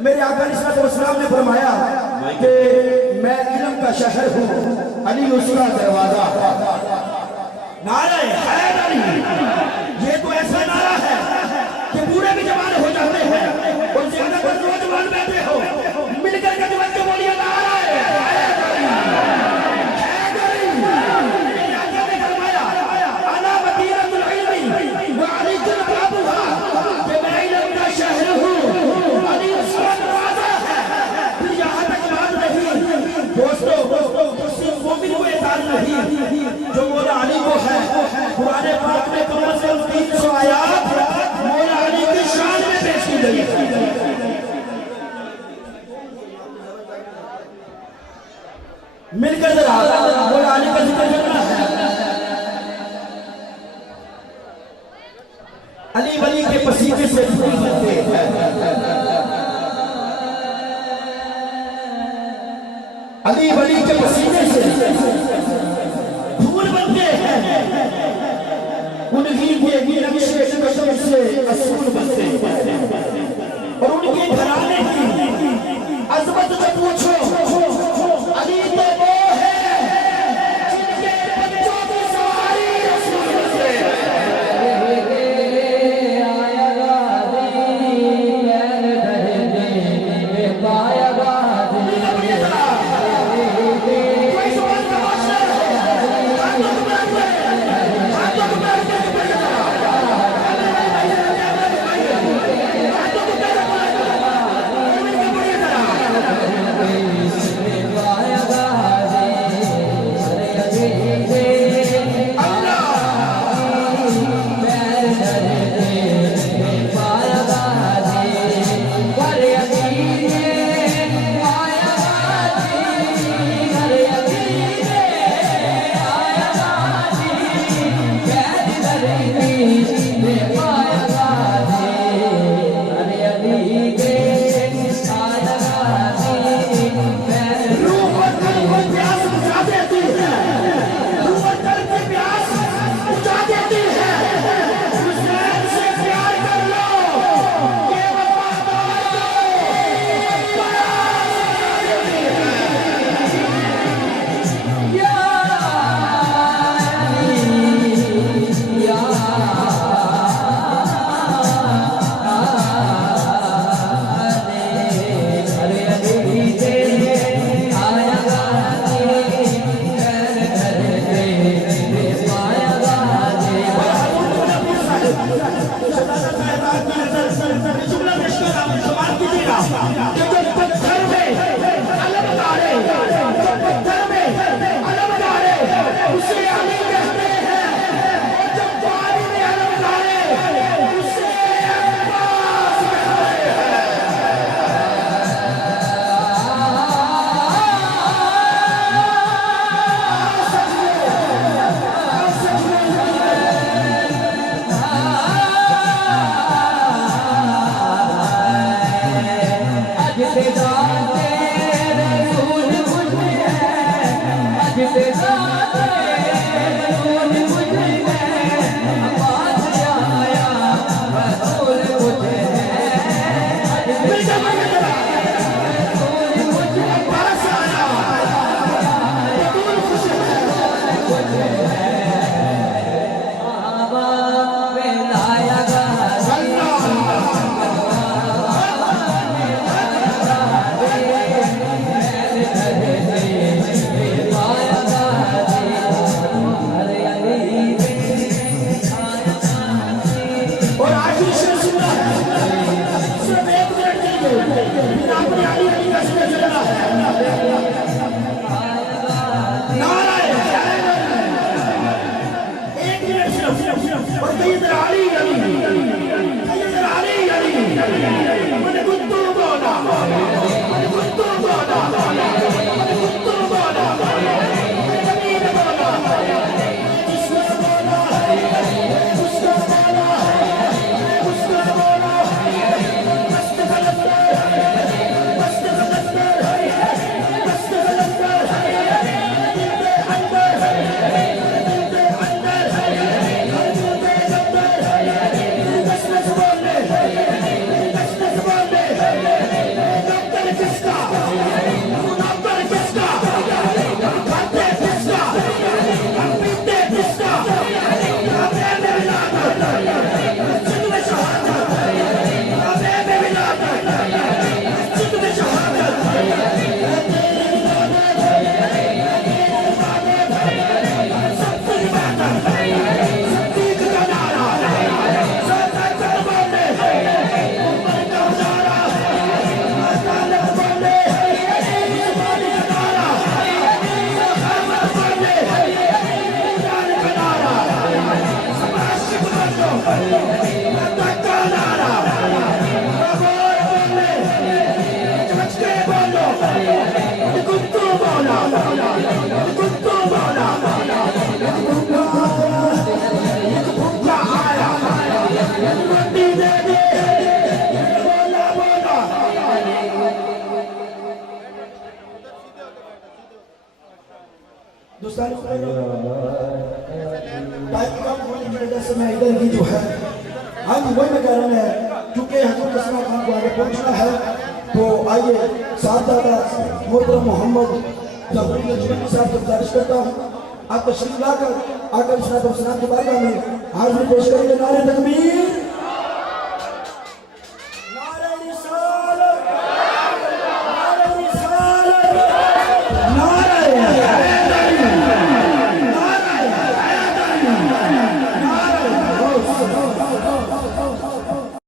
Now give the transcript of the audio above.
मेरे आका अलैहिस्सलाम ने फरमाया कि मैं इल्म का शहर हूँ, अली उसका दरवाजा। नारे हैदर अली, ये तो ऐसा नारा है कि पूरे भी जवान हो जाते हैं और ज्यादातर नौजवान बैठे हो मिलकर के जवान को बोलिए नारा हैदर अली, हैदर अली। मेरे आका ने फरमाया अला मदीनतुल इल्मी व अली जन्नतुहा, कि मैं इल्म का शहर हूँ, अली उसका दरवाजा है। फिर यहाँ तक बात नहीं दोस्तों, मुस्लिम मोमिन को एताज नहीं जो मौला अली को है। कुरान पाक में कम से कम 300 आयत मौला अली की शान में पेश की गई है। मिलकर जरा मौला अली का जिक्र करना है। अली वली के पसीने से फूल बनते हैं, अली वली के पसीने से फूल बनते हैं, उन्हीं के नक्शे कदम से असूल बनते हैं और उनके घराने की अजमत से पूछो, अली तो वो है जिनके बच्चों की सवारी रसूल बनते हैं। और आखिरी शेर सुनना है, सिर्फ 1 मिनट के लिए। पाकिस्तानी टाइम कम होने की वजह से मैं इधर ही जो है हाँ जी वही मैं कह रहा हूँ क्योंकि हजरत इस्लाम खान को आगे पहुंचना है तो आइए साहबजादा मोहतरम मोहम्मद जफरी लजमनी साहब से गुजारिश करता हूँ आप तशरीफ लाकर आकर इस्लाम के बारगाह में हाजिरी पेश करेंगे। नारे तकबीर